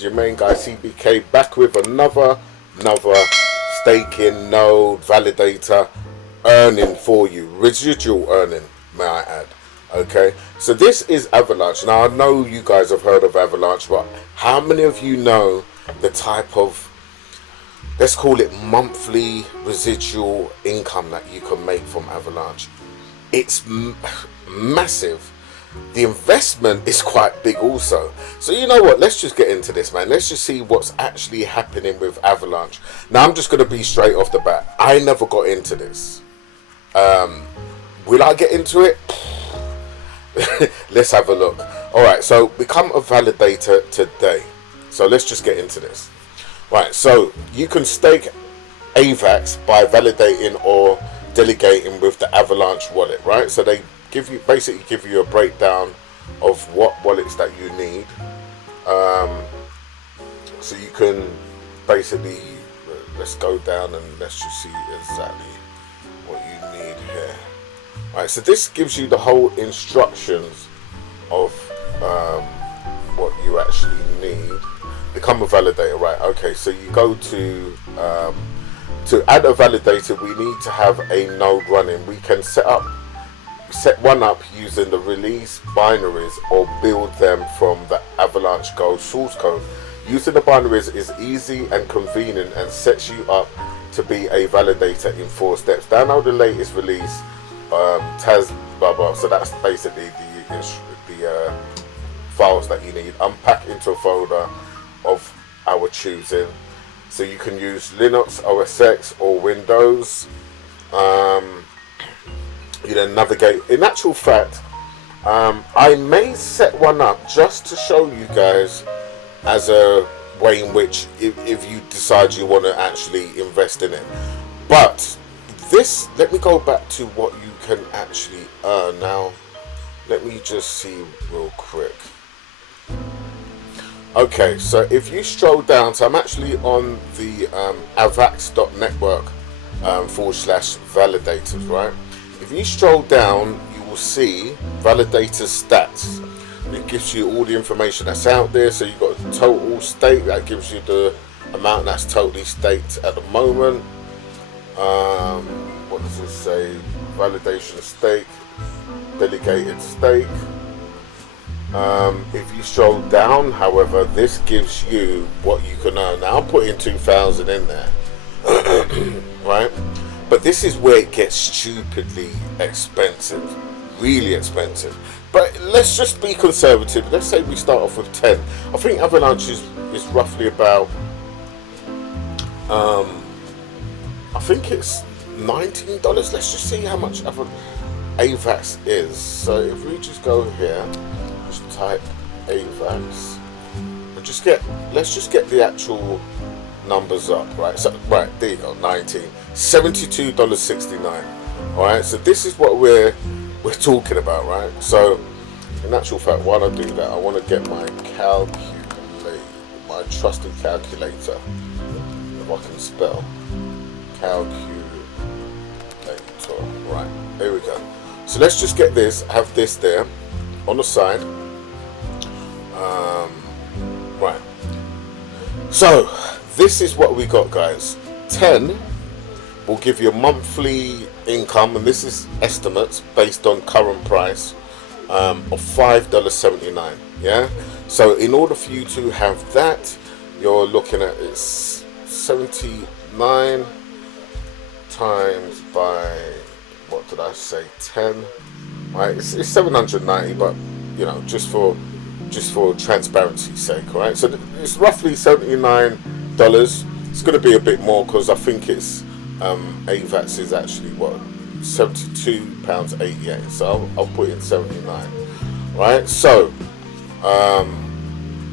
Your main guy CBK back with another staking node validator earning for you, residual earning, may I add. Okay, so this is Avalanche. Now I know you guys have heard of Avalanche, but how many of you know the type of, let's call it, monthly residual income that you can make from Avalanche? It's massive. The investment is quite big also. So you know what, let's just get into this, man. Let's just see what's actually happening with Avalanche. Now I'm just going to be straight off the bat, I never got into this. Will I get into it? Let's have a look. Alright, so become a validator today. So let's just get into this. Right, so you can stake AVAX by validating or delegating with the Avalanche wallet, right? So they basically give you a breakdown of what wallets that you need, so you can basically, let's go down and let's just see exactly what you need here. Right, so this gives you the whole instructions of what you actually need. Become a validator, right? Okay, so you go to add a validator, we need to have a node running. We can set one up using the release binaries or build them from the Avalanche Go source code. Using the binaries is easy and convenient and sets you up to be a validator in 4 steps. Download the latest release, Taz blah blah. So that's basically the files that you need. Unpack into a folder of our choosing. So you can use Linux, OS X or Windows. You then navigate. In actual fact, I may set one up just to show you guys as a way in which if you decide you want to actually invest in it. But this, let me go back to what you can actually earn. Now let me just see real quick. Okay, so if you stroll down, so I'm actually on the avax.network /validators, right? If you stroll down, you will see validator stats. It gives you all the information that's out there. So you've got a total stake, that gives you the amount that's totally staked at the moment. What does it say? Validation stake, delegated stake. If you stroll down, however, this gives you what you can earn. Now I'll put in 2,000 in there, right? But this is where it gets stupidly expensive, really expensive. But let's just be conservative. Let's say we start off with 10. I think Avalanche is roughly about, I think it's $19. Let's just see how much AVAX is. So if we just go here, just type AVAX, and let's just get the actual numbers up, right? So right there you go, $72.69. all right, so this is what we're talking about, right? So in actual fact, while I do that, I want to get my trusted calculator, if I can spell calculator. Right, there we go. So let's just get this, have this there on the side. Right, so this is what we got, guys. 10 will give you a monthly income, and this is estimates based on current price, of $5.79. yeah, so in order for you to have that, you're looking at, it's 79 times by, what did I say, 10, right? It's 790, but you know, just for transparency's sake, right? So it's roughly $79. It's going to be a bit more because I think it's AVAX is actually what, £72.88. So I'll put in 79, right? So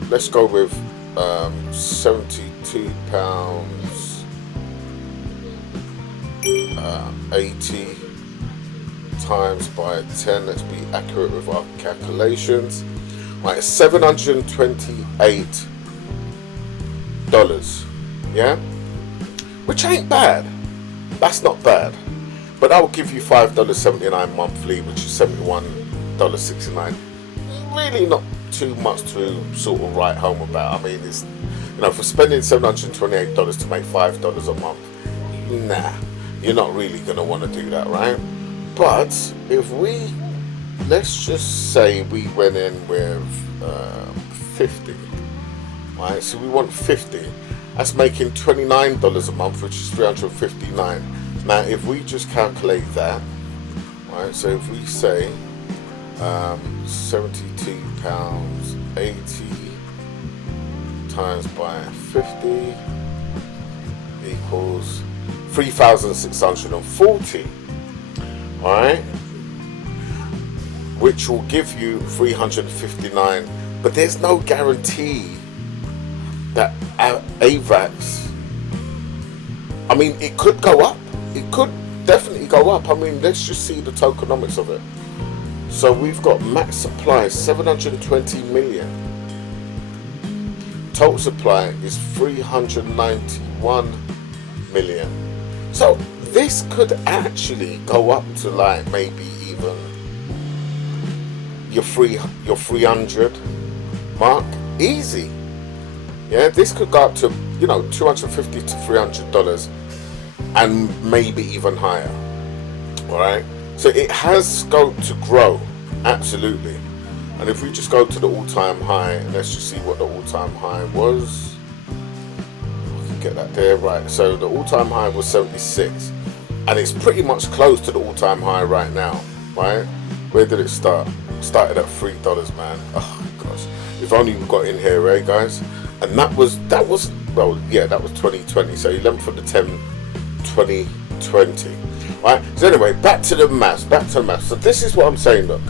let's go with £72.80 times by 10. Let's be accurate with our calculations. Right, $728. Yeah, which ain't bad. That's not bad. But that will give you $5.79 monthly, which is $71.69. Really not too much to sort of write home about. I mean, it's, you know, for spending $728 to make $5 a month, nah, you're not really going to want to do that, right? But if we, let's just say we went in with 50, right? So we want 50. That's making $29 a month, which is $359. Now, if we just calculate that, right? So if we say £72.80 times by 50 equals 3,640, right? Which will give you 359, but there's no guarantee that AVAX, I mean, it could go up. It could definitely go up. I mean, let's just see the tokenomics of it. So we've got max supply 720 million. Total supply is 391 million. So this could actually go up to like maybe even your 300 mark, easy. Yeah, this could go up to, you know, $250 to $300 and maybe even higher. All right, so it has scope to grow, absolutely. And if we just go to the all-time high, and let's just see what the all-time high was. I can get that there, right? So the all-time high was 76, and it's pretty much close to the all-time high right now, right? Where did it start? Started at $3, man. Oh gosh, if only we got in here, eh, guys? And that was well, yeah, that was 2020. So 11th of the 10th, 2020. Right. So anyway, back to the maths. So this is what I'm saying. Look.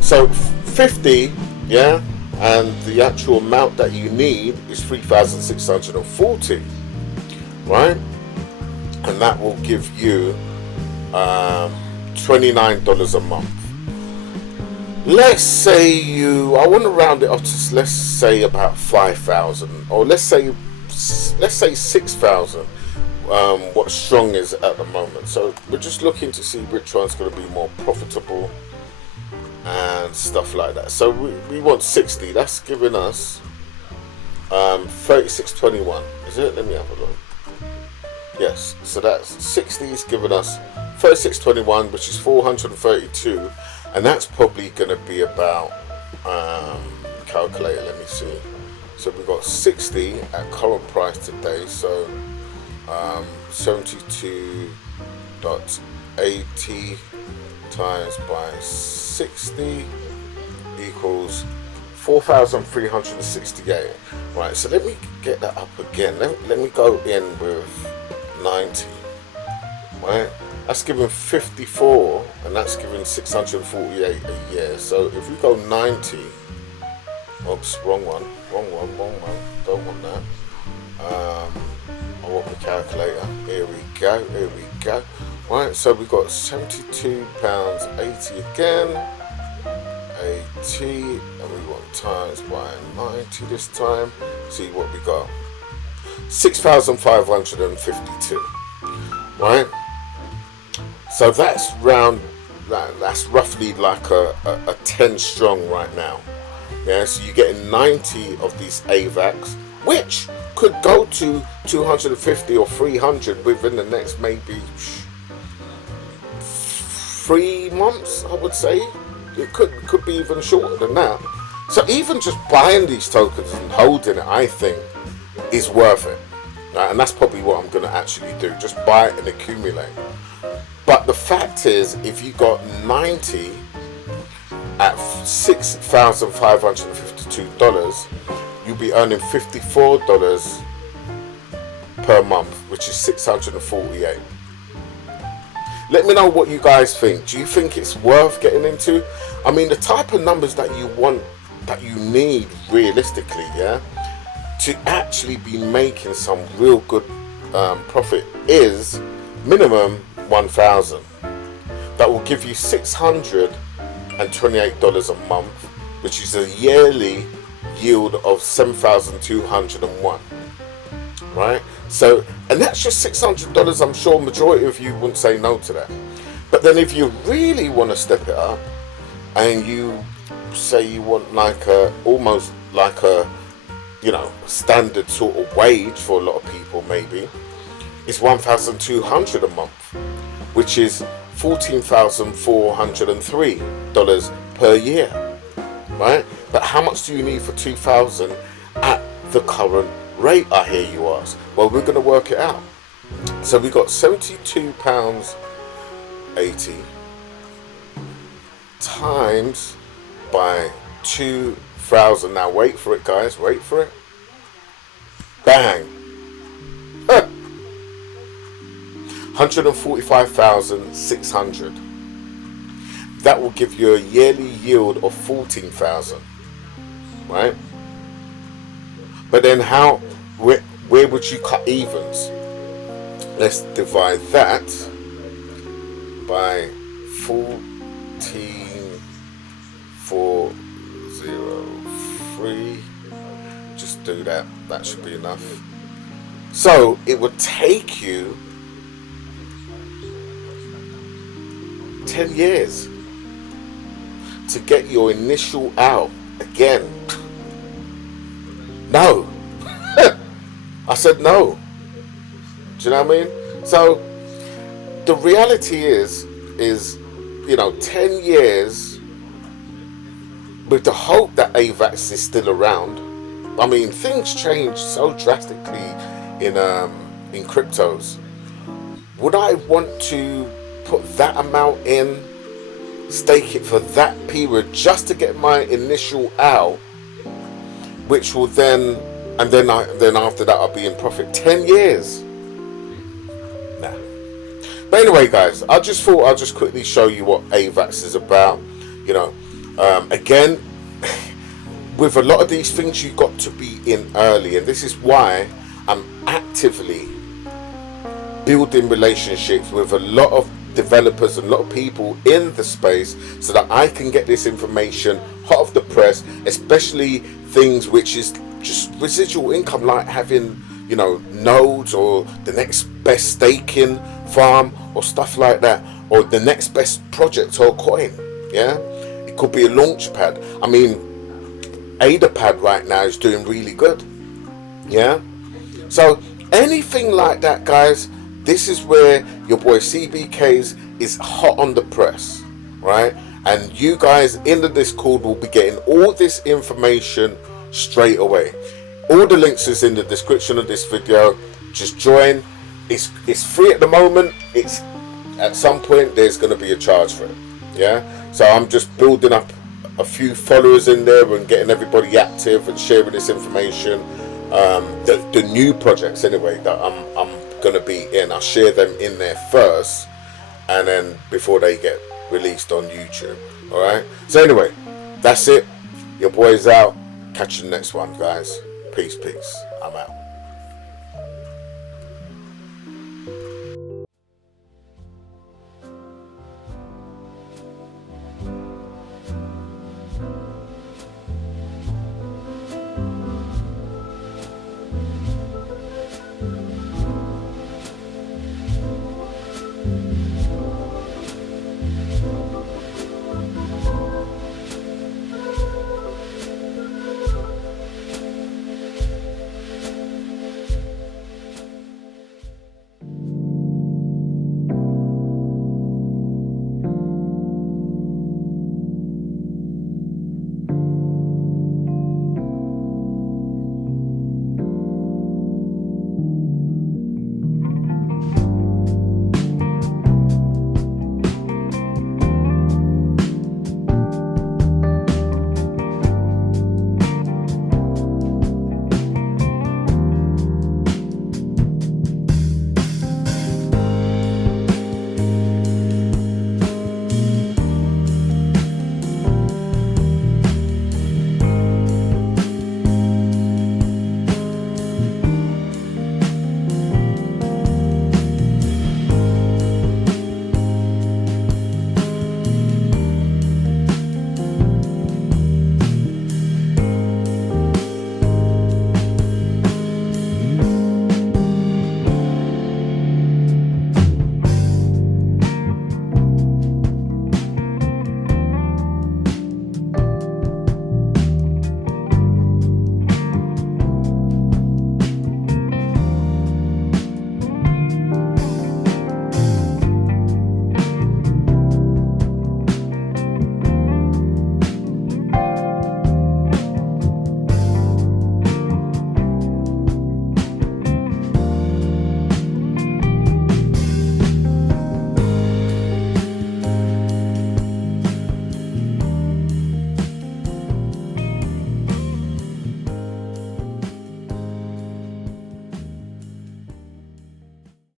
So 50, yeah, and the actual amount that you need is 3,640, right? And that will give you $29 a month. Let's say I want to round it up to, let's say about 5,000, or let's say 6,000. What strong is at the moment. So we're just looking to see which one's going to be more profitable and stuff like that. So we want 60. That's giving us 36.21. Is it? Let me have a look. Yes. So that's 60 is giving us 36.21, which is 432. And that's probably going to be about, calculator, let me see. So we've got 60 at current price today. So 72.80 times by 60 equals 4,368. Right, so let me get that up again. Let me go in with 90. Right, that's giving 54, and that's giving 648 a year. So if we go 90, oops, wrong one, don't want that. I want my calculator. Here we go. Right, so we've got £72.80 again, 80, and we want times by 90 this time. See what we got. 6,552. Right. So that's that's roughly like a 10 strong right now. Yeah, so you're getting 90 of these AVAX, which could go to 250 or 300 within the next maybe 3 months, I would say. It could be even shorter than that. So even just buying these tokens and holding it, I think, is worth it. Right? And that's probably what I'm going to actually do. Just buy it and accumulate. But the fact is, if you got 90 at $6,552, you'll be earning $54 per month, which is 648. Let me know what you guys think. Do you think it's worth getting into? I mean, the type of numbers that you want, that you need realistically, yeah, to actually be making some real good profit is minimum 1,000. That will give you $628 a month, which is a yearly yield of 7,201. Right? So, and that's just $600. I'm sure majority of you wouldn't say no to that. But then if you really want to step it up and you say you want like a, almost like a, you know, standard sort of wage for a lot of people, maybe it's $1,200 a month, which is $14,403 per year, right? But how much do you need for 2,000 at the current rate, I hear you ask? Well, we're going to work it out. So we got £72.80 times by 2,000. Now wait for it, guys, wait for it. Bang. 145,600. That will give you a yearly yield of 14,000, right? But then how, where would you cut evens? Let's divide that by 14,403. Just do that. That should be enough. So it would take you 10 years to get your initial out again. No. I said no. Do you know what I mean? So the reality is, you know, 10 years with the hope that AVAX is still around. I mean, things change so drastically in cryptos. Would I want to put that amount in, stake it for that period just to get my initial out, which will then, and then after that I'll be in profit? 10 years? Nah. But anyway, guys, I just thought I'll just quickly show you what AVAX is about. You know, again, with a lot of these things, you've got to be in early, and this is why I'm actively building relationships with a lot of developers and a lot of people in the space, so that I can get this information hot off the press, especially things which is just residual income, like having, you know, nodes, or the next best staking farm, or stuff like that, or the next best project or coin. Yeah, it could be a launch pad. I mean, AdaPad right now is doing really good. Yeah, so anything like that, guys, this is where your boy CBK's is hot on the press, right? And you guys in the Discord will be getting all this information straight away. All the links is in the description of this video. Just join. It's free at the moment. It's at some point there's going to be a charge for it. Yeah, so I'm just building up a few followers in there and getting everybody active and sharing this information. The new projects anyway that I'm gonna be in, I'll share them in there first, and then before they get released on YouTube. All right, so anyway, that's it. Your boy's out. Catch you in the next one, guys. Peace. I'm out.